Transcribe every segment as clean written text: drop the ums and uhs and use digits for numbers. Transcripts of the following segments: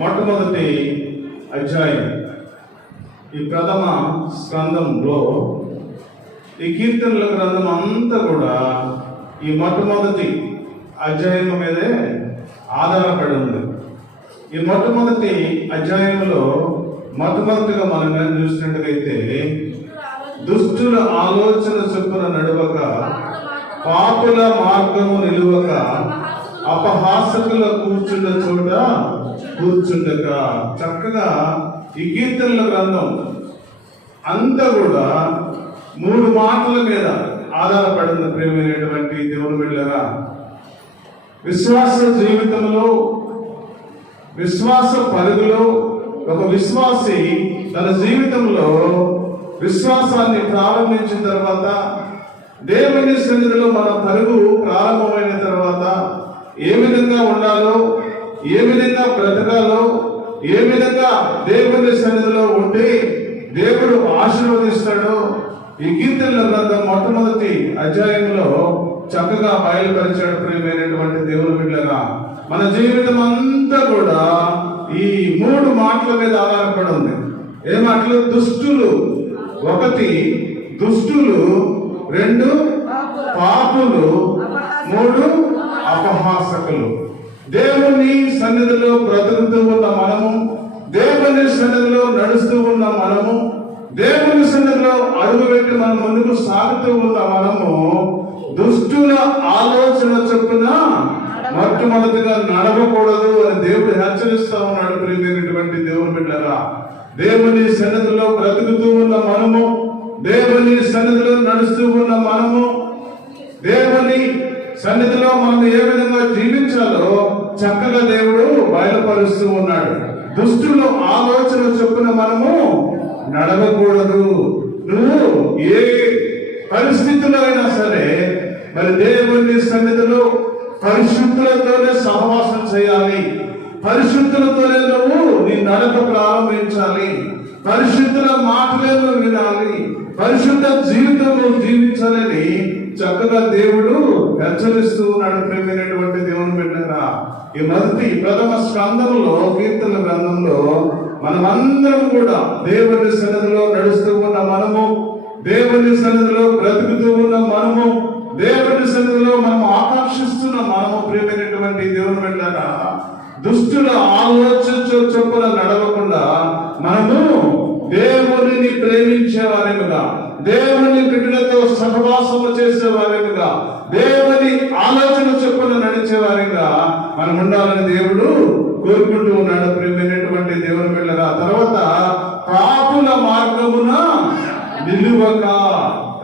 మొట్టమొదటి అధ్యాయం ఈ ప్రథమ స్కందంలో ఈ కీర్తనల గ్రంథం అంతా కూడా ఈ మొట్టమొదటి అధ్యాయం మీదే ఆధారపడి ఉంది. ఈ మొట్టమొదటి అధ్యాయంలో మొట్టమొదటిగా మనం చూసినట్టుగైతే దుష్టుల ఆలోచన చొప్పున నడవక, పాపుల మార్గము నిలువక, అపహాసకుల కూర్చున్న చోట కూర్చుండక. చక్కగా ఈ కీర్తనల గ్రంథం అంతా కూడా 3 మాటల మీద ఆధారపడిన ప్రేమైనటువంటి దేవుని బిడ్డలారా, విశ్వాస జీవితంలో, విశ్వాస పరుగులో ఒక విశ్వాసి తన జీవితంలో విశ్వాసాన్ని ప్రారంభించిన తర్వాత, దేవుని సన్నిధిలో మన పరుగు ప్రారంభమైన తర్వాత ఏ విధంగా ఉండాలో, ఏ విధంగా బ్రతకాలో, ఏ విధంగా దేవుని సన్నిధిలో ఉంటే దేవుడు ఆశీర్వదిస్తాడో ఈ కీర్తనల గ్రంథం మొట్టమొదటి అధ్యాయంలో చక్కగా బయలుపరిచాడు. ప్రియమైనటువంటి దేవుని బిడ్డలారా, మన జీవితం అంతా కూడా ఈ 3 మాటల మీద ఆధారపడి ఉంది. ఏ మాటలు? దుష్టులు 1, దుష్టులు 2, పాపులు 3, అపహాసకులు. దేవుని సన్నిధిలో బ్రతుకుతూ ఉన్న మనము, దేవుని సన్నిధిలో నడుస్తూ ఉన్న మనము, దేవుని సన్నిధిలో అడుగుపెట్టి మనం ముందుకు సాగుతూ ఉన్న మనము దుష్టుల ఆలోచన చొప్పున మొట్టమొదటిగా నడవకూడదు అని దేవుడు హెచ్చరిస్తా ఉన్నాడు. ప్రియమైనటువంటి దేవుని బిడ్డలారా, దేవుని సన్నిధిలో బ్రతుకుతూ ఉన్న మనము, దేవుని సన్నిధిలో నడుస్తూ ఉన్న మనము, దేవుని సన్నిధిలో మనం ఏ విధంగా జీవించాలో చక్కగా దేవుడు బయలుపరుస్తూ ఉన్నాడు. దుష్టుల ఆలోచన చొప్పున మనము నడవకూడదు. నువ్వు ఏ పరిస్థితుల్లో అయినా సరే మరి దేవుని సన్నిధిలో పరిశుద్ధులతోనే సహవాసం చేయాలి. పరిశుద్ధులతోనే నువ్వు నీ నడక ప్రారంభించాలి. పరిశుద్ధుల మాటలే నువ్వు వినాలి. పరిశుద్ధ జీవితం నువ్వు జీవించాలని చక్కగా దేవుడు హెచ్చరిస్తూ ఉన్నాడు. ప్రేమైనటువంటి దేవుని బిడ్డలారా, ఈ మొదటి ప్రథమ స్కందంలో కీర్తన గ్రంథంలో మనమందరం కూడా దేవుని సన్నిధిలో నడుస్తూ ఉన్న మనము, దేవుని సన్నిధిలో బ్రతుకుతూ ఉన్న మనము, దేవుని సన్నిధిలో మనం ఆకర్షిస్తున్న మనము, ప్రియమైనటువంటి దేవుని బిడ్డలారా, దుష్టుల ఆలోచన చొప్పున నడవకుండా మనము దేవుని ప్రేమించే వారిగా, దేవుని బిడ్డలతో సహవాసము చేసే వారిగా, దేవుని ఆలోచన చొప్పున నడిచే వారిగా మనం ఉండాలని దేవుడు కోరుకుంటూ ఉన్నాడు. ప్రియమైనటువంటి దేవుని బిడ్డలారా, తర్వాత పాపుల మార్గమున నిలువక.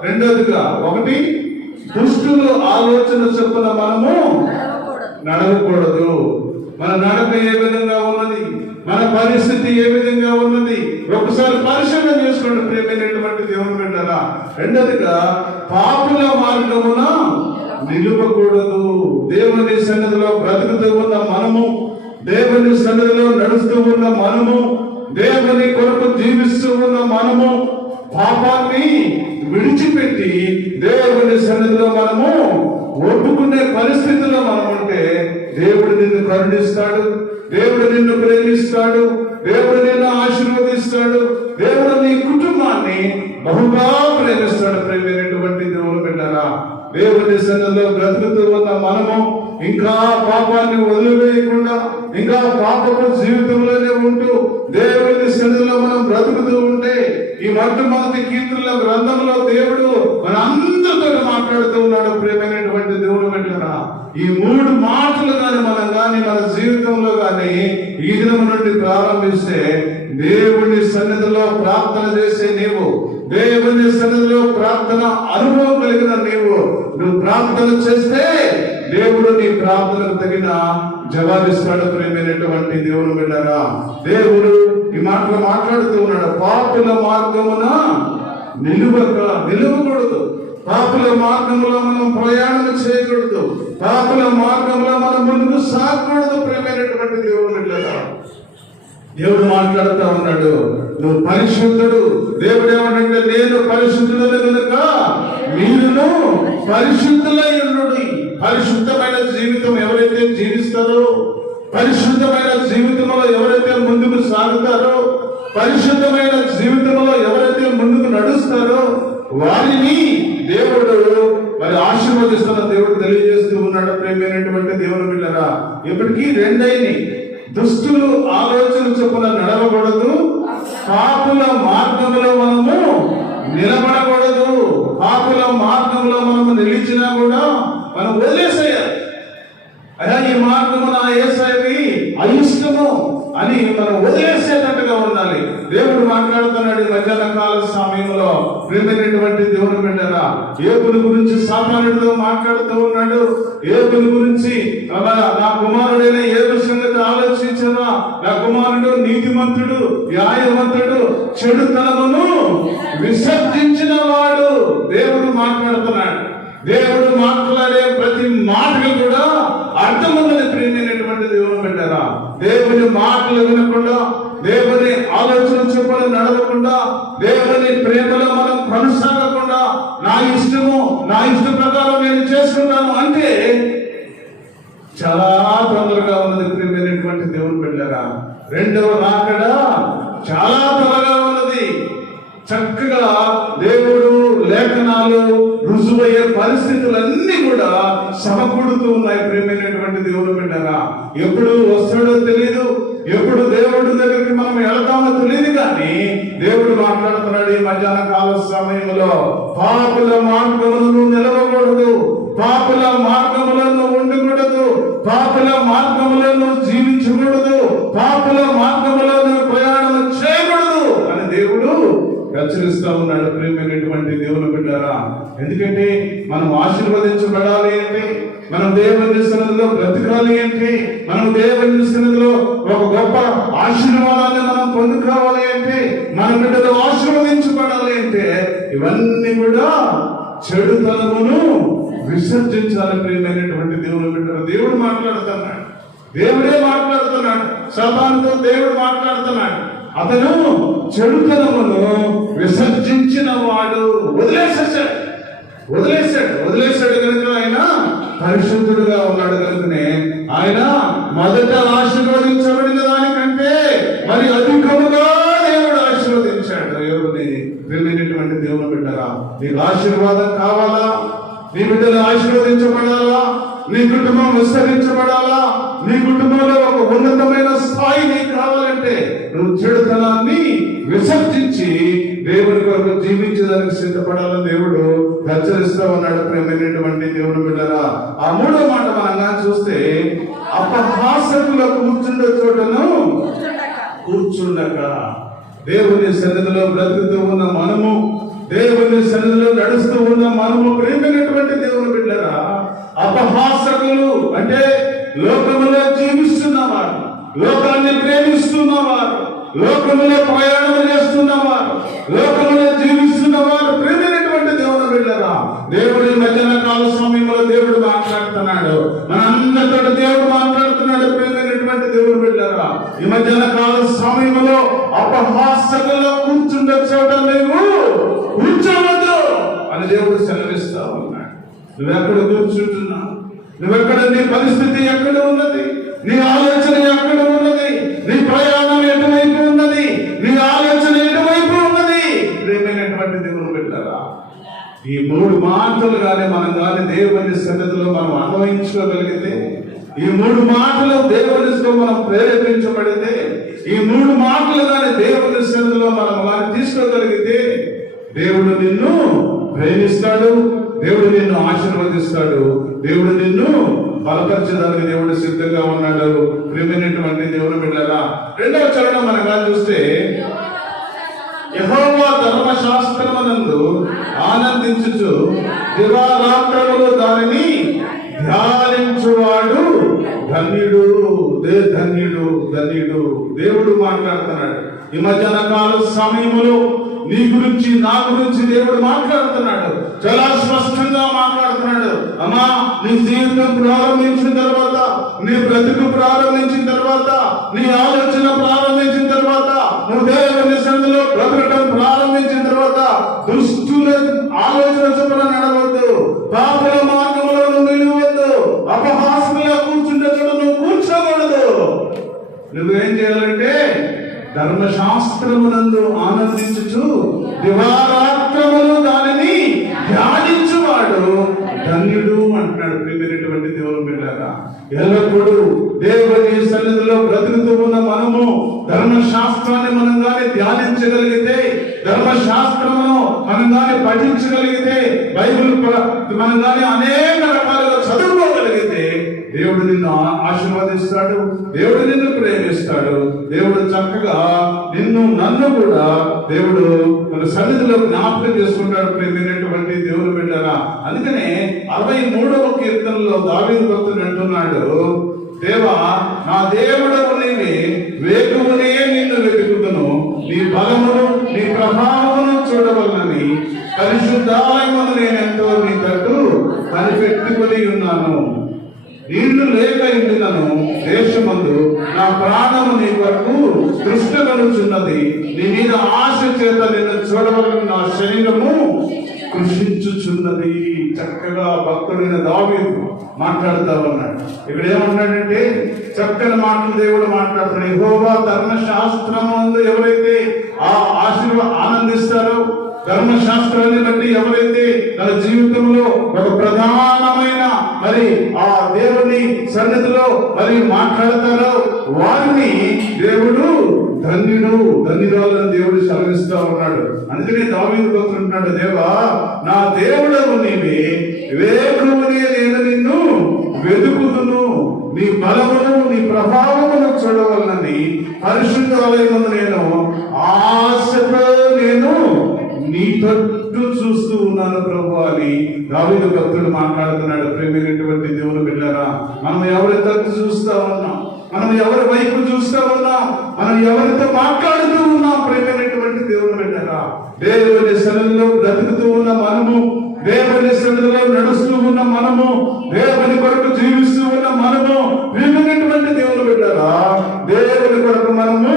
రెండోదిగా 1, దుష్టుల ఆలోచన చొప్పున మనము నడవకూడదు. మన నడక ఏ విధంగా ఉన్నది, మన పరిస్థితి ఏ విధంగా ఉన్నది ఒకసారి పరిశీలన చేసుకోండి. ప్రియమైనటువంటి దేవుని బిడ్డలారా, రెండోదిగా పాపుల మార్గమున నిలువకూడదు. దేవుని సన్నిధిలో బ్రతుకుతూ ఉన్న మనము, దేవుని సన్నిధిలో నడుస్తూ ఉన్న మనము, దేవుని కొరకు జీవిస్తూ ఉన్న మనము పాపాన్ని విడిచిపెట్టి దేవుని సన్నిధిలో మనము ఒప్పుకునే పరిస్థితుల్లో మనం ఉంటే దేవుడు నిన్ను కరుణిస్తాడు, దేవుడు నిన్ను ప్రేమిస్తాడు, దేవుడు నిన్ను ఆశీర్వదిస్తాడు, దేవుడు నీ కుటుంబాన్ని బహుగా ప్రేమిస్తాడు. ప్రేమైనటువంటి దేవుని బిడ్డలారా, దేవుని సన్నిధిలో బ్రతుకుతూ ఉన్న మనము ఇంకా పాపాన్ని వదిలివేయకుండా, ఇంకా పాపపు జీవితంలోనే ఉంటూ దేవుని సన్నిధిలో మనం బ్రతుకుతూ ఉంటే ఈ మొట్టమొదటి కీర్తనల గ్రంథంలో దేవుడు మన అందరితో మాట్లాడుతూ ఉన్నాడు. ప్రియమైనటువంటి దేవుని బిడ్డలారా, ఈ 3 మాటలు కానీ మన జీవితంలో కానీ ఈ దినం నుండి ప్రారంభిస్తే దేవుని సన్నిధిలో ప్రార్థన చేసే నీవు, దేవుని సన్నిధిలో ప్రార్థన అనుభవం కలిగిన నువ్వు ప్రార్థన చేస్తే దేవుడు నీ ప్రార్థనకు తగిన జవాబిస్తాడు. ప్రియమైనటువంటి దేవుని బిడ్డలారా, దేవుడు ఈ మాటలు మాట్లాడుతూ ఉన్నాడు. పాపుల మార్గమున నిలువకూడదు. పాపుల మార్గంలో మనం ప్రయాణం చేయకూడదు. పాపుల మార్గంలో మనం ముందుకు సాగకూడదు. ప్రియమైనటువంటి దేవుని బిడ్డలారా, దేవుడు మాట్లాడుతూ ఉన్నాడు, నువ్వు పరిశుద్ధుడు. దేవుడు ఏమంటే, నేను పరిశుద్ధుడు కనుక మీరును పరిశుద్ధులై ఉండుడి. పరిశుద్ధమైన జీవితం ఎవరైతే జీవిస్తారో, పరిశుద్ధమైన జీవితంలో ఎవరైతే సాగుతారో, పరిశుద్ధమైన జీవితంలో ఎవరైతే ముందుకు నడుస్తారో వారిని దేవుడు మరి ఆశీర్వదిస్తున్న దేవుడు తెలియజేస్తూ ఉన్నాడు. ప్రేమైనటువంటి దేవుని బిడ్డలారా, ఇప్పటికీ రెండైని దుష్టులు ఆలోచన చొప్పున నడవకూడదు, పాపుల మార్గంలో మనము నిలబడకూడదు. పాపుల మార్గంలో మనము నిలిచినా కూడా మనం వదిలేసేయాలి. అయ్యా, ఈ మార్గము నా యేసయ్యకి అయిష్టము అని మనం వదిలేసేటట్టుగా ఉండాలి. దేవుడు మాట్లాడుతున్నాడు ఈ మధ్యాహ్న కాల సమయంలో. ప్రేమైనటువంటి దేవుని బిడ్డలారా, యోబుని గురించి సాతానుడితో మాట్లాడుతూ ఉన్నాడు. యోబుని గురించి నా కుమారుడైన యోబు సంగతి ఆలోచించవా, నా కుమారుడు నీతిమంతుడు, న్యాయవంతుడు, చెడుతనమును విసర్జించిన వాడు. దేవుడు మాట్లాడుతున్నాడు. దేవుడు మాట్లాడే ప్రతి మాటలు కూడా అర్థం ఉన్నది. ప్రియమైనటువంటి దేవుని బిడ్డలారా, దేవుని మాటలు వినకుండా, దేవుని ఆలోచన చొప్పున నడవకుండా, దేవుని ప్రేమలో మనం కొనసాగకుండా, నా ఇష్టము, నా ఇష్ట ప్రకారం నేను చేసుకుంటాను అంటే చాలా తొందరగా ఉన్నది. ప్రియమైనటువంటి దేవుని బిడ్డలారా, రెండవ రాకడ చాలా త్వరగా ఉన్నది. చక్కగా దేవుడు లేఖనాలు రుజువయ్యే పరిస్థితులన్నీ కూడా సమకూడుతూ ఉన్నాయి. ప్రేమైనటువంటి దేవుని బిడ్డలారా, ఎప్పుడు వస్తాడో తెలియదు, ఎప్పుడు దేవుడి దగ్గరికి మనం వెళతామో తెలియదు, కానీ దేవుడు మాట్లాడుతున్నాడు ఈ మధ్యాహ్న కాల సమయంలో. పాపుల మార్గములను నిలవకూడదు, పాపుల మార్గములను ఉండకూడదు, పాపుల మార్గములను జీవించకూడదు, పాపుల మార్గములను ప్రయాణం చేయకూడదు అని దేవుడు హెచ్చరిస్తా ఉన్నాడు. ప్రేమైనటువంటి దేవుని బిడ్డలారా, ఎందుకంటే మనం ఆశీర్వదించబడాలి అంటే, మనం దేవుని సన్నిధిలో బ్రతకాలి అంటే, మనం దేవుని సన్నిధిలో ఒక గొప్ప ఆశీర్వాదాన్ని మనం పొందుకోవాలి అంటే, మన బిడ్డలు ఆశీర్వదించబడాలి అంటే ఇవన్నీ కూడా చెడుతనమును విసర్జించాలి. ప్రియమైనటువంటి దేవుని బిడ్డలు, దేవుడు మాట్లాడుతున్నాడు. దేవుడే మాట్లాడుతున్నాడు. సాతానుతో దేవుడు మాట్లాడుతున్నాడు. అతను చెడుతనమును విసర్జించిన వాడు వదిలేశాడు కనుక ఆయన పరిశుద్ధుడుగా ఉన్నాడు. కనుకనే ఆయన మొదట ఆశీర్వదించబడిన దానికంటే మరి అధికముగా దేవుడు ఆశీర్వదించాడు. దేవుని ప్రియమైనటువంటి దేవుని బిడ్డరా, నీకు ఆశీర్వాదం కావాలా? నీ బిడ్డలు ఆశీర్వదించబడాలా? నీ కుటుంబం విస్తరించబడాలా? నీ కుటుంబంలో ఒక ఉన్నతమైన స్థాయి నీకు కావాలంటే నువ్వు చెడుతనాన్ని విసర్జించి దేవుని కొరకు జీవించడానికి సిద్ధపడాలని దేవుడు హెచ్చరిస్తూ ఉన్నాడు. ప్రేమైనటువంటి దేవుని బిడ్డలారా, ఆ మూడో మాట మనం చూస్తే, అపహాసకుల కూర్చుండే చోటను కూర్చుండక. దేవుని సన్నిధిలో బ్రతుకుతూ ఉన్న మనము, దేవుని సన్నిధిలో నడుస్తూ ఉన్న మనము, ప్రేమైనటువంటి దేవుని బిడ్డలారా, అపహాసకులు అంటే లోకములో జీవిస్తున్నవారు, లోకాన్ని ప్రేమిస్తున్నవారు, లోకములో ప్రయాణం చేస్తున్నవారు, లోకములో జీవిస్తున్నవారు, ప్రేమైనటువంటి దేవుని బిడ్డలారా, దేవుడి మధ్యాహ్న కాల సమయంలో దేవుడు మాట్లాడుతున్నాడు. మన అందరితో దేవుడు మాట్లాడుతున్నాడు. ప్రేమైనటువంటి దేవుని బిడ్డలారా, ఈ మధ్యాహ్న కాల సమయంలో అపహాసకుల్లో కూర్చుండే చోట నువ్వు కూర్చోవద్దు అని దేవుడు సెలవిస్తా ఉన్నాడు. నువ్వెక్కడ కూర్చుంటున్నావు? నువ్వెక్కడ? నీ పరిస్థితి ఎక్కడ ఉన్నది? నీ ఆలోచన ఎక్కడ ఉన్నది? నీ ప్రయాణం ఎటువైపు ఉన్నది? నీ ఆలోచన ఎటువైపు ఉన్నది? ప్రియమైనటువంటి దేవుని బిడ్డలారా, ఈ మూడు మాటలు మనం కానీ దేవుని సన్నిధిలో మనం అన్వయించుకోగలిగితే, ఈ మూడు మాటలు దేవునితో మనం ప్రేరేపించబడితే, ఈ మూడు మాటలు కానీ దేవుని సన్నిధిలో మనం కానీ తీసుకోగలిగితే, దేవుడు నిన్ను ప్రేమిస్తాడు, దేవుడు నిన్ను ఆశీర్వదిస్తాడు, దేవుడు నిన్ను బలపరచడానికి దేవుడు సిద్ధంగా ఉన్నాడు. ప్రియమైనటువంటి దేవుని బిడ్డలారా, రెండవ చరణం మనం చూస్తే, యెహోవా ధర్మశాస్త్రమునందు ఆనందించుచు దివారాత్రములు దానిని ధ్యానించువాడు ధన్యుడు. ధన్యుడు ధన్యుడు. దేవుడు మాట్లాడుతున్నాడు. ఈ మధ్యాహ్న కాల సమయములో నీ గురించి, నా గురించి దేవుడు మాట్లాడుతున్నాడు. చాలా స్పష్టంగా మాట్లాడుతున్నాడు. అమ్మా, నీ జీవితం ప్రారంభించిన తర్వాత, నీ బ్రతుకు ప్రారంభించిన తర్వాత, నీ ఆలోచన ప్రారంభించిన తర్వాత, నువ్వు దేవుని సన్నిధిలో బ్రతకటం ప్రారంభించిన తర్వాత, దుష్టుల ఆలోచన చొప్పున నడవద్దు, పాపుల మార్గంలో నువ్వు నిలవద్దు, అపహాసంగా కూర్చుంటే చోట నువ్వు కూర్చోకూడదు. నువ్వేం చేయాలంటే ధర్మశాస్త్రమునందు ఆనందించుచు దివారాత్రములు దానిని ధ్యానించువాడు ధన్యుడు అంటున్నాడు. ప్రియమైనటువంటి దేవుని బిడ్డలారా, ఎల్లప్పుడూ దేవుని సన్నిధిలో బ్రతుకుతూ ఉన్న మనము ధర్మశాస్త్రాన్ని మనం గాని ధ్యానించగలిగితే, ధర్మశాస్త్రమును మనం గాని పఠించగలిగితే, బైబిల్ మనం గాని అనేక రకాలుగా చదువుకోగలిగితే దేవుడు నిన్ను ఆశీర్వదిస్తాడు, దేవుడు నిన్ను ప్రేమిస్తాడు, దేవుడు చక్కగా నన్ను కూడా దేవుడు మన సన్నిధిలో జ్ఞాపకం చేసుకుంటాడు. ప్రేమైనటువంటి దేవుని బిడ్డలారా, అందుకనే 63వ కీర్తనలో దావీదు భక్తుడు అంటున్నాడు, దేవా నా దేవుడవు నీవే, వేకువనే నిన్ను వెతుకుతును, నీ బలమును నీ ప్రభావమును చూడవలనని పరిశుద్ధాలయమును నేనెంతో నీ తట్టు కనిపెట్టుకుని ఉన్నాను. నీళ్లు లేక ఇండినను దేశమందు నా ప్రాణము నీ వరకు దృష్టిగలుచున్నది, నీ మీద ఆశ చేత నిన్ను చూడవలన నా శరీరము కృషించుచున్నది. చక్కగా భక్తుడైన దావీదు మాట్లాడుతూ ఉన్నాడు. ఇక్కడ ఏమన్నాడంటే చక్కని మాటలు దేవుడు మాట్లాడుతున్నాడు. యెహోవా ధర్మశాస్త్రము ఎవరైతే ఆనందిస్తారో, ధర్మశాస్త్రాన్ని బట్టి ఎవరైతే తన జీవితంలో ఒక ప్రధానమైన ఆ దేవుని సన్నిధిలో మాట్లాడతారో వారిని దేవుడు ధన్యురాలని దేవుడు సెలవిస్తా ఉన్నాడు. అందుకనే దావీదు భక్తుడు అంటున్నాడు, దేవా నా దేవుడవు నీవే, వేకువనే నేను నిన్ను వెతుకుతును, నీ బలమును నీ ప్రభావమును చూడవలనని పరిశుద్ధాలయమును నేను ఆశతో నీ తట్టు చూస్తూ ఉన్నాను ప్రభు అని దావీదు భక్తుడు మాట్లాడుతున్నాడు. ప్రేమైనటువంటి దేవుని బిడ్డలారా, మనం ఎవరి తట్టు చూస్తా ఉన్నాం, మనం ఎవరి వైపు చూస్తా ఉన్నాం, మనం ఎవరితో మాట్లాడుతూ ఉన్నాం? ప్రేమైనటువంటి దేవుని బిడ్డలారా, దేవుని సన్నిధిలో బ్రతుకుతూ ఉన్న మనము, దేవుని సన్నిధిలో నడుస్తూ ఉన్న మనము, దేవుని కొరకు జీవిస్తూ ఉన్న మనము, ప్రియమైనటువంటి దేవుని బిడ్డలారా, దేవుని కొరకు మనము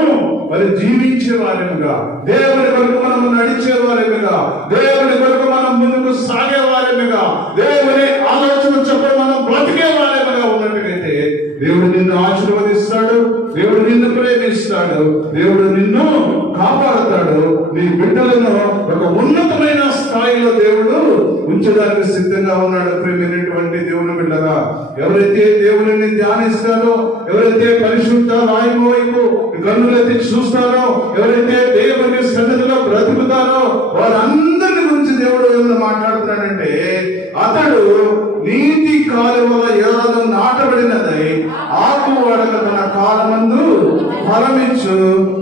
జీవించే వారిగా, దేవుని కొరకు మనము నడిచే వారిగా, దేవుని కొరకు మనం ముందుకు సాగే వారిగా, దేవుని ఆలోచన చొప్పున మనం బ్రతికే వారిగా ఉన్నట్టుగైతే దేవుడు నిన్ను ఆశీర్వదిస్తాడు, దేవుడు నిన్ను ప్రేమిస్తాడు, దేవుడు నిన్ను కాపాడుతాడు. నీ బిడ్డలను ఒక ఉన్నతమైన స్థాయిలో దేవుడు ఉంచడానికి సిద్ధంగా ఉన్నాడు. ప్రేమైనటువంటి దేవుని బిడ్డగా, ఎవరైతే దేవుని ధ్యానిస్తారో, ఎవరైతే పరిశుద్ధ రాయము వైపు కన్నులెత్తి చూస్తారో, ఎవరైతే దేవుని సన్నిధిలో బ్రతుకుతారో వారందరి గురించి దేవుడు ఏమైనా మాట్లాడుతున్నాడంటే, అతడు నీతి కాలువల ఎడను నాటబడినదై ఆకు వాడక తన కాలమందు ఫలమిచ్చు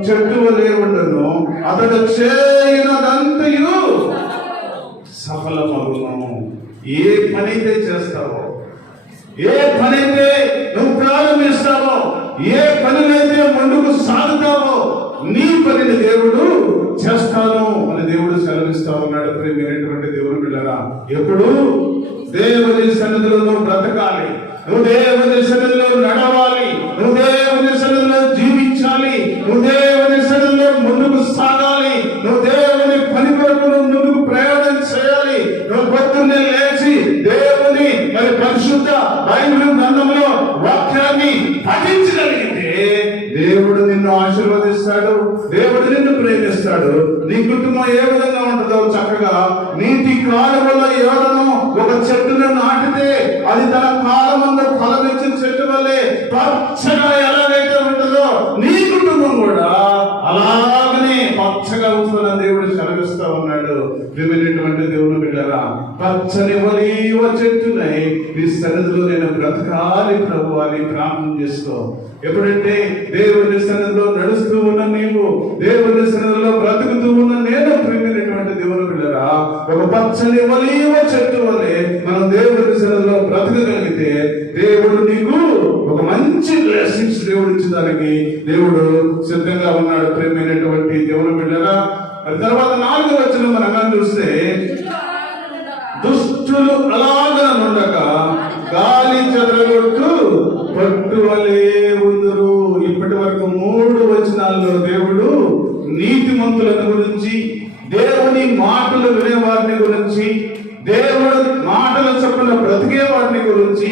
చెట్టు వలె ఉండును, అతడు చేయనదంతయు సఫలమగును. ఏ పనైతే చేస్తావో, ఏ పనైతే నువ్వు ప్రారంభిస్తావో, ఏ పనులైతే ముందుకు సాగుతావో నీ పనిని దేవుడు చేస్తాను అని దేవుడు సెలవిస్తా ఉన్నాడు. ప్రియమైనటువంటి దేవుని బిడ్డలారా, ఎప్పుడు దేవుని సన్నిధిలో నువ్వు బ్రతకాలి, నువ్వు దేవుని సన్నిధిలో నడవాలి, నువ్వు దేవుని సన్నిధిలో జీవించాలి, నువ్వు దేవుని సన్నిధిలో ముందుకు సాగాలి, నువ్వు దేవుని పని కొరకు ముందుకు ప్రయాణం చేయాలి. నువ్వు పొద్దున్నే లేచి దేవుని పరిశుద్ధ బైబిల్ గ్రంథంలో వాక్యాన్ని పఠించగలిగితే దేవుడు నిన్ను ఆశీర్వదిస్తాడు, దేవుడు నిన్ను ప్రేమిస్తాడు. నీ కుటుంబం ఏ విధంగా ఉంటుందో చక్కగా నీటి కాలువల ఎవరను ఒక చెట్టును నాటితే అది తన కాలమందు ఫలమిచ్చే చెట్టు వల్లే పచ్చగా ఎలాగైతే ఉంటుందో నీ కుటుంబం కూడా అలాగనే పచ్చగా ఉంటుందని దేవుడు సెలవిస్తా ఉన్నాడు. ప్రియమైనటువంటి దేవుని బిడ్డలారా, పచ్చని ఒలీవ చెట్టునై నీ సన్నిధిలో నేను బ్రతకాలి ప్రభు అని ప్రార్థన చేసుకో. ఎప్పుడంటే దేవుని సన్నిధిలో నడుస్తూ ఉన్న నీవు, దేవుని సన్నిధిలో బ్రతుకుతూ ఉన్న నేను, ప్రియమైనటువంటి దేవుని బిడ్డలారా, ఒక పచ్చని ఒలీవ చెట్టు వలె మనం దేవుని సన్నిధిలో బ్రతకగలిగితే దేవుడు నీకు ఒక మంచి బ్లెస్సింగ్స్ దేవుడు ఇచ్చేదానికి దేవుడు సిద్ధంగా ఉన్నాడు. ప్రియమైనటువంటి దేవుని బిడ్డలారా, తర్వాత 4వ వచనం మనం చూస్తే, దుష్టులు అలాగ నుండక గాలి చెదరగొట్టు పట్టు వలె ఉందురు. ఇప్పటి వరకు 3 వచనాల్లో దేవుడు నీతిమంతుల గురించి, దేవుని మాటలు వినే వారిని గురించి, దేవుడు మాటల చొప్పున బ్రతికే వారిని గురించి,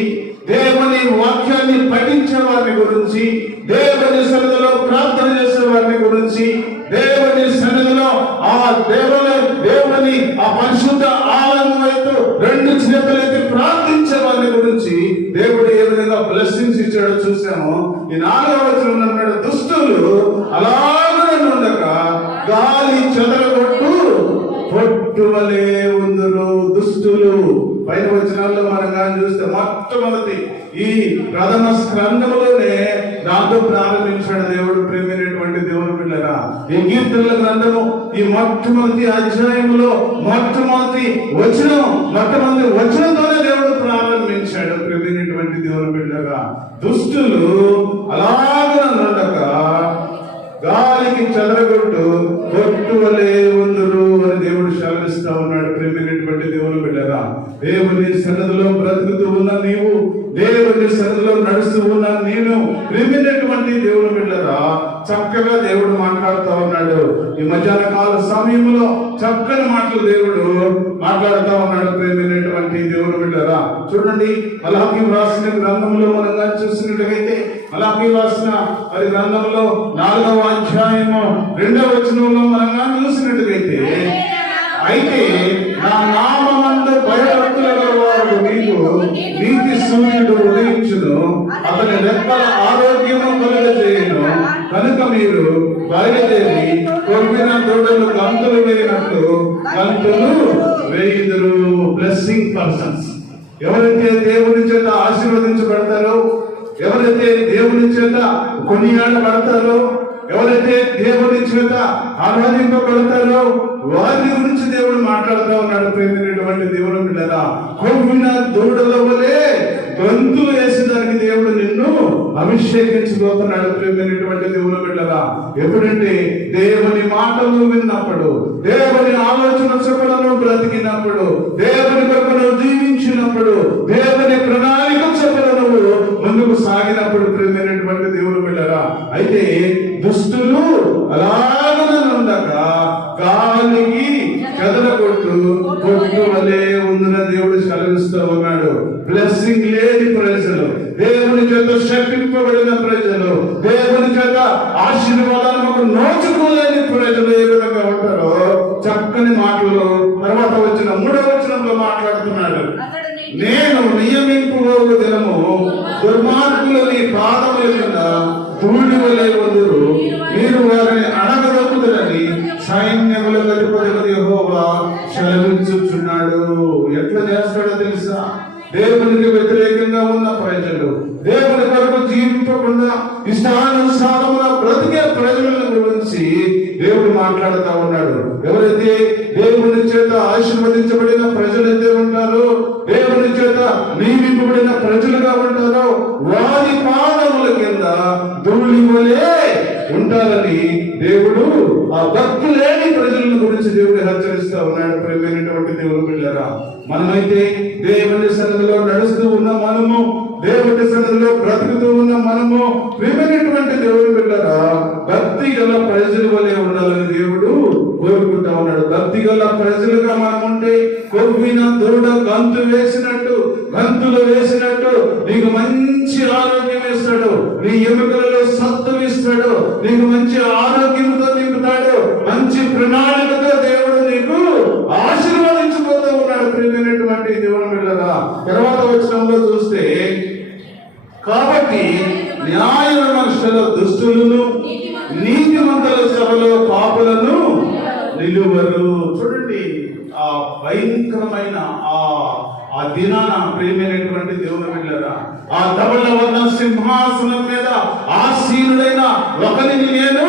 దేవుని వాక్యాన్ని పఠించే వారిని గురించి, దేవుని సన్నిధిలో ప్రార్థన చేసే వారిని గురించి దేవుని సన్నిధిలో ఆ దేవుని ఆ పరిశుద్ధ ఆలయం వైపు రెండు చేతులైతే ప్రార్థించే వారి గురించి దేవుడు ఏ విధంగా బ్లెస్సింగ్స్ ఇచ్చాడో చూసాము. ఈ 4వ వచనంలో ఉన్నాడు, దుష్టులు అలాగే ఉండక గాలి చెదరగొట్టు పొట్టువలే ఉందురు. దుష్టులు పైన వచనాల్లో మనం కానీ చూస్తే మొట్టమొదటి ఈ ప్రథమ స్కంధములోనే దాంతో ప్రారంభించాడు దేవుడు. ప్రేమైనటువంటి దేవుని బిడ్డలారా, ఈ కీర్తనల గ్రంథము ఈ మొట్టమొదటి అధ్యాయంలో మొట్టమొదటి వచనంతోనే దేవుడు ప్రారంభించాడు. ప్రేమైనటువంటి దేవుని బిడ్డలారా, దుష్టులు అలాగే ఉండక గాలికి చెదరగొట్టు పొట్టువలే ఉందురు అని దేవుడు సెలవిస్తా ఉన్నాడు. ప్రేమైనటువంటి దేవుని బిడ్డలారా, దేవుని సన్నిధిలో బ్రతుకుతూ ఉన్న నీవు, దేవుని సన్నిధిలో నడుస్తూ ఉన్న నేను, ప్రేమైనటువంటి దేవుని బిడ్డలారా, చక్కగా దేవుడు మాట్లాడుతూ ఉన్నాడు. ఈ మధ్యాహ్న కాల సమయంలో చక్కని మాటలు దేవుడు మాట్లాడుతూ ఉన్నాడు. ప్రేమైనటువంటి దేవుని బిడ్డలారా, చూడండి మలాకీ రాసిన గ్రంథంలో మనం చూసినట్లయితే మలాకీ రాసిన మరి గ్రంథంలో 4వ అధ్యాయము 2వ వచనంలో మనం చూసినట్లయితే, అయితే నా నామమందు భయభక్తుల వారు మీకు నీతి సూర్యుడు ఉదయించును, అతని రెక్కల ఆరోగ్యము కలుగజేయును, కనుక మీరు బయలుదేరి కొమ్మిన దూడలు గంతులు వేయినట్లు గంతులు వేయుదురు. బ్లెస్సింగ్ పర్సన్స్, ఎవరైతే దేవుని చేత ఆశీర్వదించబడతారో, ఎవరైతే దేవుని చేత కొనియాడబడతారో, ఎవరైతే దేవుని చేత ఆరాధింపబడతారో వారి గురించి దేవుడు మాట్లాడుతూ ఉన్నాడు. ప్రేమైనటువంటి దేవుని బిడ్డలారా, కొమ్మిన దూడల వలె గంతులు వేసేదానికి దేవుడు నిన్ను అభిషేకించబోతున్నాడు. ప్రేమైనటువంటి దేవుని బిడ్డలారా, ఎప్పుడంటే దేవుని మాటలు విన్నప్పుడు, దేవుని ఆలోచన చొప్పులను బ్రతికినప్పుడు, దేవుని కొరకు జీవించినప్పుడు, దేవుని ప్రణాళిక చొప్పులను ముందుకు సాగినప్పుడు, ప్రేమైనటువంటి దేవుని బిడ్డలారా, అయితే దుష్టులు అలాగనే ఉండక గాలికి చెదరగొట్టు పొట్టు వలె ఉందిన దేవుడు సెలవిస్తూ ఉన్నాడు. బ్లెస్సింగ్ లేని ప్రజలు, దేవుని చేత శక్తింపబడిన ప్రజలు, దేవుని చేత ఆశీర్వాదాలకు నోచుకోలేని ప్రజలు ఏ విధంగా ఉంటారో చక్కని మాటలు తర్వాత వచ్చిన 3వ వచనంలో మాట్లాడుతున్నాడు. నేను నియమింపు దినము దుర్మార్గులు నీ పాదముల కింద ధూళి వలె ఉందురు, మీరు వారిని అణగదొక్కుదురని సైన్యములకు అధిపతి యెహోవా సెలవించుచున్నాడు. ఎట్లా చేస్తాడో తెలుసా? దేవునికి వ్యతిరేకంగా ఉన్న ప్రజలు, దేవుని కొరకు జీవించకుండా ఇష్టానుసారముగా బ్రతికే ప్రజల గురించి దేవుడు మాట్లాడుతూ ఉన్నాడు. ఎవరైతే దేవుని చేత ఆశీర్వదించబడిన ప్రజలైతే ఉంటారో, దేవుని చేత నియమింపబడిన ప్రజలుగా ఉంటారో వారి పాదముల కింద ధూళి వలె ఉంటారని దేవుడు ఆ భక్తి లేని ప్రజల గురించి దేవుడు హెచ్చరిస్తూ ఉన్నాడు. ప్రేమైనటువంటి దేవుని బిడ్డలారా, మనమైతే దేవుని సన్నిధిలో నడుస్తూ ఉన్న మనము, దేవుని సన్నిధిలో బ్రతుకుతూ ఉన్న మనము, ప్రేమైనటువంటి దేవుని బిడ్డలారా, భక్తి గల ప్రజల వలె ఉండాలని దేవుడు కోరుకుంటా ఉన్నాడు. భక్తి గల ప్రజలుగా మనం ఉంటే కొవ్విన దూడ గంతులు వేసినట్టు నీకు మంచి ఆరోగ్యం ఇస్తాడు, నీ ఎముకలలో సత్తు ఇస్తాడు, నీకు మంచి ఆరోగ్యంతో నింపుతాడు, మంచి ప్రణాళికతో దేవుడు నీకు ఆశీర్వాదించబోతూ ఉన్నాడు. ప్రియమైనటువంటి దేవుని బిడ్డలారా, తర్వాత వచనంలో చూస్తే, కాబట్టి న్యాయ విమర్శలో దుష్టులను నీతిమంతుల సభలో పాపులను నిలువరు. చూడండి ఆ భయంకరమైన ఆ దినాన ప్రియమైనటువంటి దేవుని బిడ్డలారా, ఆ ధవళ వర్ణ సింహాసనం మీద ఆసీనుడైన ఒకరిని నేను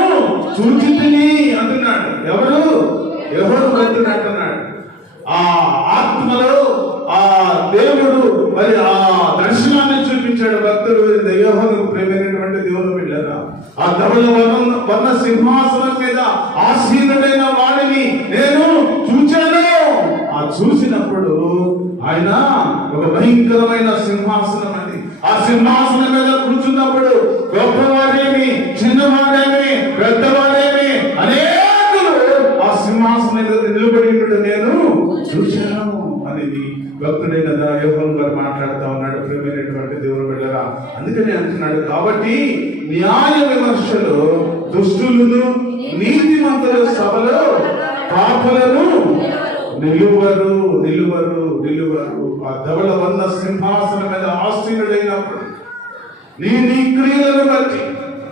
చూచితిని అంటున్నాడు. ఎవరు అంటున్నాడు? ఆ ఆత్మలో ఆ దేవుడు మరి ఆ దర్శనాన్ని చూపించాడు భక్తులు యోహాను. ప్రేమైనటువంటి దేవుని బిడ్డలారా, ఆ ధవళ వర్ణ సింహాసనం మీద ఆసీనుడైన వాడిని నేను చూచాను. ఆ చూసినప్పుడు ఆయన ఒక భయంకరమైన సింహాసనం అది. ఆ సింహాసనం మీద కూర్చున్నప్పుడు గొప్పవాడేమి, చిన్నవాడేమి, పెద్దవాడేమి అనేకులు ఆ సింహాసనం మీద నిలబడి నేను చూశాను అనేది భక్తుడైన యోహాను గారు మాట్లాడుతూ ఉన్నాడు. ప్రియమైనటువంటి దేవుని బిడ్డలారా, అందుకని అంటున్నాడు, కాబట్టి న్యాయ విమర్శలు దుష్టులను పాపులను నిలువరు నిలువరు నిలువరు. ఆ ధవళ వర్ణ సింహాసనం మీద ఆసీనుడైనప్పుడు నీ క్రియలను బట్టి,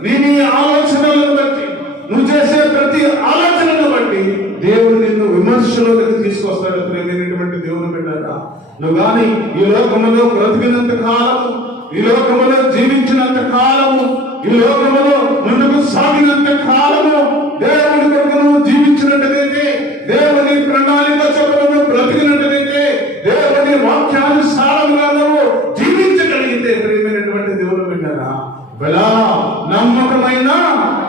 నీ ఆలోచనలను బట్టి, నువ్వు చేసే ప్రతి ఆలోచనను బట్టి దేవుడు నిన్ను విమర్శలోకి తీసుకొస్తాడు. ప్రేమైనటువంటి దేవుని బిడ్డలారా, నువ్వు గాని ఈ లోకములో బ్రతికినంత కాలము, ఈ లోకములో జీవించినంత కాలము, ఈ లోకములో ముందుకు సాగినంత కాలము దేవుని కొరకు నువ్వు జీవించినట్టుగైతే, దేవుని ప్రణాళిక చొప్పున బ్రతికినట్టుగైతే, దేవుని వాక్యానుసారంగా నువ్వు జీవించగలిగితే ప్రియమైనటువంటి దేవుని బిడ్డలారా, బలా నమ్మకమైన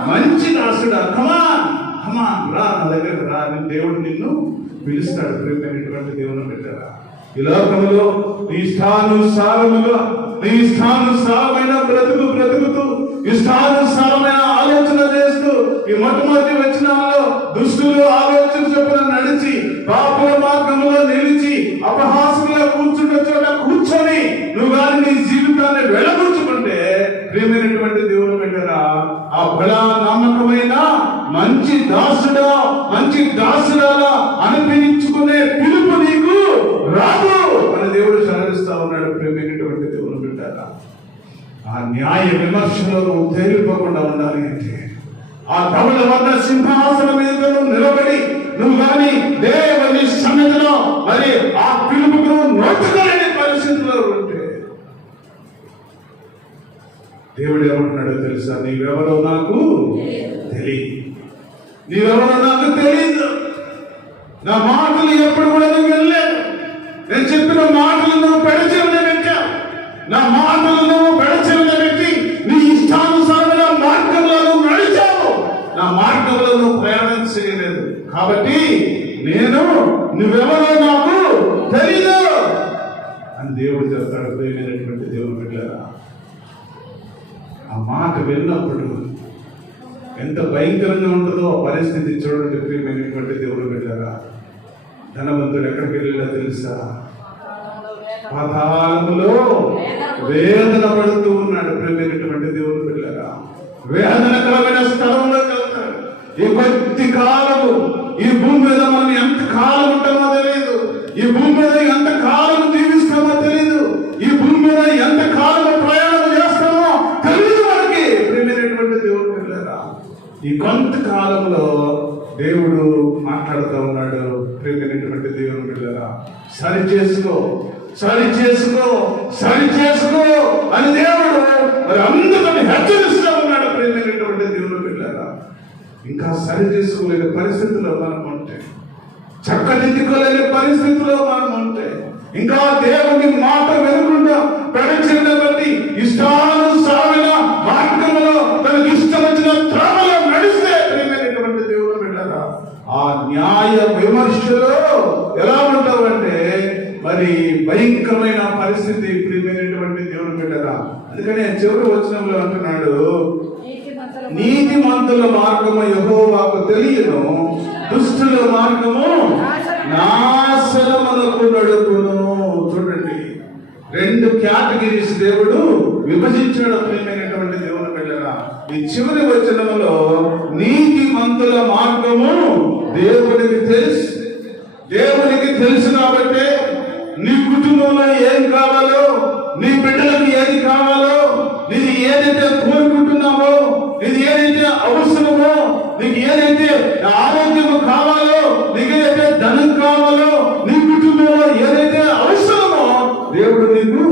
మంచి దాసుడా, కమాన్ కమాన్ రా, నా దగ్గరకు రా, దేవుడు నిన్ను పిలుస్తాడు. ప్రియమైనటువంటి దేవుని బిడ్డలారా, ఈ లోకములో నీ ఇష్టానుసారమైన బ్రతుకుతూ ఇష్టానుసారమైన ఆలోచన చేస్తూ ఈ మొట్టమొదటి వచనాల్లో దుష్టులు ఆలోచన చొప్పున నడిచి పాపుల మార్గంలో నిలిచి అపహాసంగా కూర్చుంటే చోట కూర్చొని నువ్వు కానీ నీ జీవితాన్ని వెళ్ళగొచ్చుకుంటే ప్రియమైనటువంటి దేవుని బిడ్డలారా, ఆ బలా నమ్మకమైన మంచి దాసుడా, మంచి దాసురాలా అనిపించుకునే పిలుపు నీకు రాదు అని దేవుడు సెలవిస్తా ఉన్నాడు. ప్రియమైనటువంటి దేవుని బిడ్డలారా, ఆ న్యాయ విమర్శలో నువ్వు తేలిపోకుండా ఉండాలి అంటే, ఆ ధవళ వర్ణ సింహాసనం మీద నిలబడి నువ్వు కానీ దేవుని సన్నిధిలో మరి ఆ పిలుపుకు నోచుకోలేని పరిస్థితిలో ఉంటే దేవుడు ఏమంటున్నాడో తెలుసా? నీవెవరో నాకు తెలియదు, నీవెవరో నాకు తెలియదు. నా మాటలు ఎప్పుడు కూడా నువ్వు వెళ్ళలేదు. నేను చెప్పిన మాటలు నువ్వు పెడచెవిన పెట్టావు. నా మాటలు నువ్వు పెడచెవిన పెట్టి నీ ఇష్టానుసారమైన మార్గంలో నువ్వు నడిచావు. నా మార్గంలో నువ్వు ప్రయాణం చేయలేదు. కాబట్టి నువ్వెవరో నాకు తెలీదు అని దేవుడు చెప్తాడు. ప్రియమైనటువంటి దేవుని బిడ్డలారా, ఆ మాట విన్నప్పుడు ఎంత భయంకరంగా ఉంటుందో ఆ పరిస్థితి చూడండి. ప్రియమైనటువంటి దేవుని బిడ్డలారా, ధనవంతుడు ఎక్కడికి వెళ్ళినా తెలుసా? పాతాళములో వేదన పడుతూ ఉన్నాడు. ప్రియమైనటువంటి దేవుని బిడ్డలారా, వేదనకరమైన స్థలంలోకి వెళ్తాడు. ఈ కొద్ది కాలము ఈ భూమి మీద మనం ఎంత కాలం ఉంటామో తెలియదు. ఈ భూమి మీద ఎంత కాలం జీవిస్తామో తెలియదు. ఈ భూమి మీద ఎంత కాలం ప్రయాణం చేస్తామో తెలియదు మనకి. ప్రియమైనటువంటి దేవుని బిడ్డలారా, ఈ కొంతకాలంలో దేవుడు మాట్లాడుతూ ఉన్నాడు. ప్రియమైనటువంటి దేవుని బిడ్డలారా, సరి చేసుకో అని దేవుడు మరి అందరిని హెచ్చరిస్తూ ఉన్నాడు. ప్రియమైనటువంటి దేవుని బిడ్డలారా, ఇంకా సరి చేసుకోలేని పరిస్థితుల్లో మనం ఉంటే, చక్కదిద్దుకోలేని పరిస్థితుల్లో మనం ఉంటే, ఇంకా దేవుని మాట వినకుండా పెడచెవిన బట్టి ఇష్టానుసారమైన మార్గంలో తనకి ఇష్టం వచ్చిన త్రమలో నడిస్తే ప్రియమైనటువంటి దేవుని బిడ్డలారా, ఆ న్యాయ విమర్శలో ఎలా ఉంటావంటే మరి భయంకరమైన పరిస్థితి. ప్రియమైనటువంటి దేవుని బిడ్డలారా, అందుకనే చివరి వచనంలో అంటున్నాడు, నీతిమంతుల మార్గము యెహోవాకు తెలియను, దుష్టుల మార్గము నాశనమునకు నడుపును. చూడండి, రెండు కేటగిరీస్ దేవుడు విభజించాడు. ప్రియమైనటువంటి దేవుని బిడ్డలారా, ఈ చివరి వచనములో నీతిమంతుల మార్గము దేవునికి తెలుసు కాబట్టి నీ కుటుంబంలో ఏం కావాలో, నీ బిడ్డలకు ఏది కావాలో, నీది ఏదైతే కోరుకుంటున్నావో, నీది ఏదైతే అవసరమో, నీకు ఏదైతే ఆరోగ్యం కావాలో, నీకు ఏదైతే ధనం కావాలో, నీ కుటుంబంలో ఏదైతే అవసరమో దేవుడు నీకు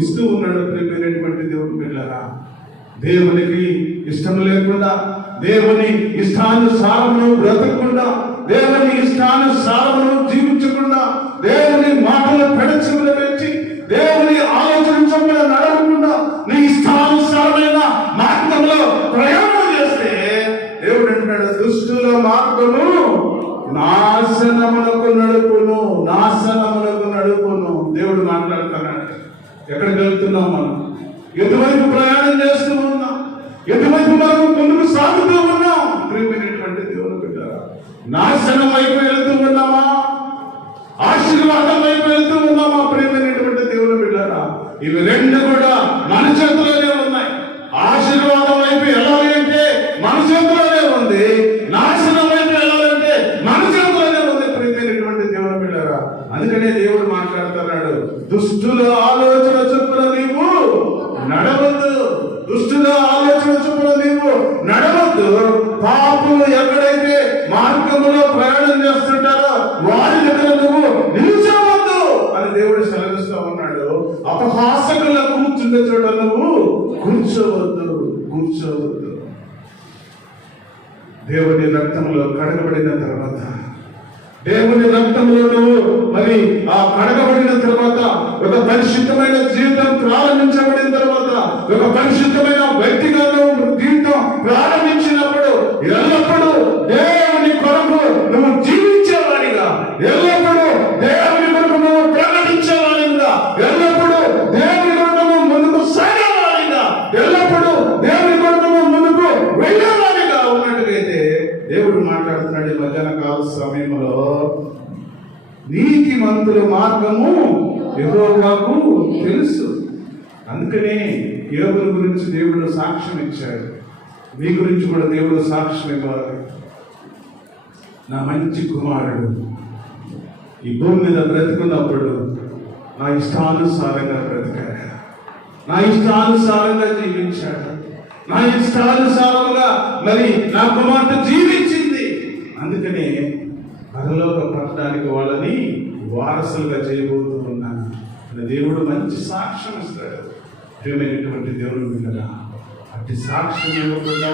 ఇస్తూ ఉన్నాడు. ప్రియమైనటువంటి దేవుని బిడ్డలారా, దేవునికి ఇష్టం లేకుండా, దేవుని ఇష్టానుసారమును బ్రతకకుండా, దేవుని ఇష్టానుసారమును జీవించకుండా, దేవుని మాటలు పెడచెవిన పెట్టి, దేవుని ఆలోచన చొప్పున నడవకుండా నీ ఇష్టానుసారమైన మార్గంలో ప్రయాణం చేస్తే దేవుడు అంటున్నాడు, దుష్టుల మార్గము నాశనమునకు నడుపును. దేవుడు మాట్లాడుతున్నాడు. ఎక్కడికి వెళ్తున్నాం మనం? ఎటువైపు ప్రయాణం చేస్తూ ఉన్నాం? ఎటువైపు మనం ముందుకు సాగుతూ ఉన్నాం? ప్రియమైనటువంటి దేవుని బిడ్డలారా, నాశనం వైపు వెళుతూ ఉన్నామా? ఆశీర్వాదం వైపు వెళ్తూ ఉన్నామా? ప్రియమైనటువంటి దేవుని బిడ్డలారా, ఇవి రెండు కూడా మన చేతిలోనే ఉన్నాయి. ఆశీర్వాదం వైపు వెళ్ళాలి అంటే మన చేతిలోనే ఉంది, నాశనం వైపు వెళ్ళాలంటే మన చేతిలోనే నిలిచవద్దు. పాపులు ఎక్కడైతే మార్గంలో ప్రయాణం చేస్తుంటారో వారి దగ్గర నువ్వు నిలిచవద్దు అని దేవుడు సెలవిస్తూ ఉన్నాడు. అపహాసకుల కూర్చుంటే చోట నువ్వు కూర్చోవద్దు. దేవుని రక్తంలో కడగబడిన తర్వాత, దేవుని రక్తంలో నువ్వు మరి ఆ కడగబడిన తర్వాత, ఒక పరిశుద్ధమైన జీవితం ప్రారంభించబడిన తర్వాత, ఒక పరిశుద్ధమైన వ్యక్తిగా నువ్వు జీవితం ప్రారంభించినప్పుడు ఎల్లప్పుడూ దేవుని కొరకు నువ్వు జీవించేవాడిగా, ఎల్లప్పుడూ దేవుని కొరకు నువ్వు ప్రకటించేవాడిగా, ఎల్లప్పుడూ దేవుని కొరకు నువ్వు ముందుకు సాగేవాడిగా, ఎల్లప్పుడూ దేవుని కొరకు నువ్వు ముందుకు వెళ్ళేవాడిగా ఉన్నట్టుగైతే దేవుడు మాట్లాడుతున్నాడు. ఈ మధ్యాహ్న కాల సమయంలో నీతిమంతుల మార్గము యెహోవాకు తెలుసు. అందుకనే యోబుల గురించి దేవుడు సాక్ష్యం ఇచ్చాడు. మీ గురించి కూడా దేవుడు సాక్ష్యం ఇవ్వాలి. నా మంచి కుమారుడు ఈ భూమి మీద బ్రతుకున్నప్పుడు నా ఇష్టానుసారంగా బ్రతికాడు, నా ఇష్టానుసారంగా జీవించాడు, నా ఇష్టానుసారంగా మరి నా కుమార్తె జీవించింది. అందుకనే పరలోక పట్టణానికి వాళ్ళని వారసులుగా చేయబోతూ ఉన్నాను. దేవుడు మంచి సాక్ష్యం ఇస్తాడు. ప్రియమైనటువంటి దేవుడు విన్నరా, అట్టి సాక్ష్యం ఇవ్వకుండా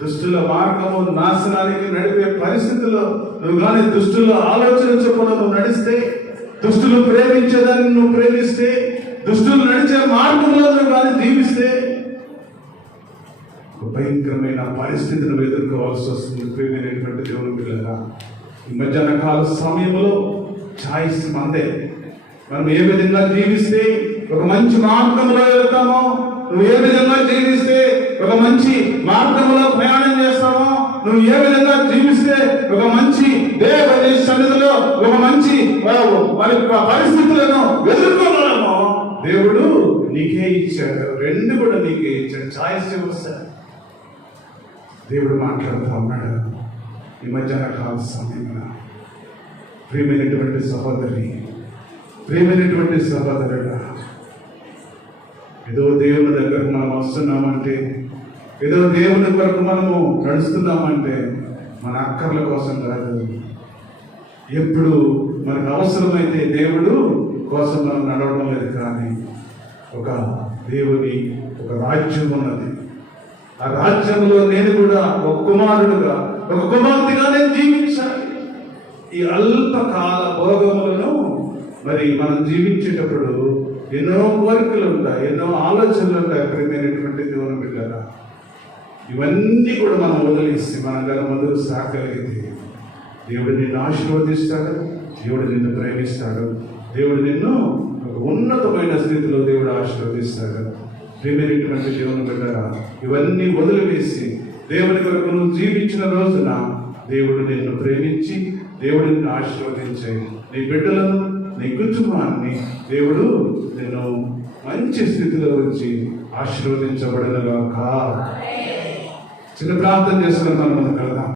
దుష్టుల మార్గము నాశనానికి నడిపే పరిస్థితుల్లో నువ్వు కానీ దుష్టుల ఆలోచన చొప్పున నువ్వు నడిస్తే, దుష్టులు ప్రేమించేదాన్ని నువ్వు ప్రేమిస్తే, దుష్టులు నడిచే మార్గంలో నువ్వు కానీ జీవిస్తే భయంకరమైన పరిస్థితిని ఎదుర్కోవాల్సి వస్తుంది. ప్రియమైనటువంటి దేవుని పిల్లరా, ఈ మధ్యాహ్న కాల సమయంలో ఛాయిస్ మందే. మనం ఏ విధంగా జీవిస్తే ఒక మంచి మార్గంలో వెళ్తామో, నువ్వు ఏ విధంగా జీవిస్తే ఒక మంచి మార్గంలో ప్రయాణం చేస్తామో, నువ్వు ఏ విధంగా జీవిస్తే ఒక మంచి దేవుని సన్నిధిలో ఒక మంచి పరిస్థితులను ఎదుర్కోగలమో దేవుడు నీకే ఇచ్చాడు. రెండు కూడా నీకే ఇచ్చాడు. ఛాయిస్ ఇవ్వస్తాడు. దేవుడు మాట్లాడుతూ ఉన్నాడు. ఈ మధ్యాహ్న కాల సమయంలో ప్రియమైనటువంటి సహోదరి, ప్రియమైనటువంటి సహోదరుడా, ఏదో దేవుని దగ్గరకు మనం వస్తున్నామంటే, ఏదో దేవుని కొరకు మనము నడుస్తున్నామంటే మన అక్కర్ల కోసం కాదు. ఎప్పుడు మనకు అవసరమైతే దేవుడు కోసం మనం నడవడం లేదు. కానీ ఒక దేవుని ఒక రాజ్యం ఉన్నది. ఆ రాజ్యంలో నేను కూడా ఒక కుమారుడుగా, ఒక కుమార్తెగా నేను జీవించాలి. ఈ అల్పకాల భోగములను మరి మనం జీవించేటప్పుడు ఎన్నో కోరికలు ఉంటాయి, ఎన్నో ఆలోచనలు ఉంటాయి. ప్రియమైనటువంటి దేవుని బిడ్డరా, ఇవన్నీ కూడా మనం వదిలేసి మన గారు మొదలు సాగలిగితే దేవుడు నిన్ను ఆశీర్వదిస్తాడు, దేవుడు నిన్ను ప్రేమిస్తాడు, దేవుడు నిన్ను ఉన్నతమైన స్థితిలో దేవుడు ఆశీర్వదిస్తాడు. ప్రియమైనటువంటి దేవుని బిడ్డరా, ఇవన్నీ వదిలివేసి దేవుని కొరకు నువ్వు జీవించిన రోజున దేవుడు నిన్ను ప్రేమించి, దేవుడు నిన్ను ఆశీర్వదించే నీ బిడ్డలను, నీ కుటుంబాన్ని దేవుడు నిన్ను మంచి స్థితిలో వచ్చి ఆశీర్వదించబడినగాక. చిన్న ప్రార్థన చేసుకుని మనం కలుద్దాం.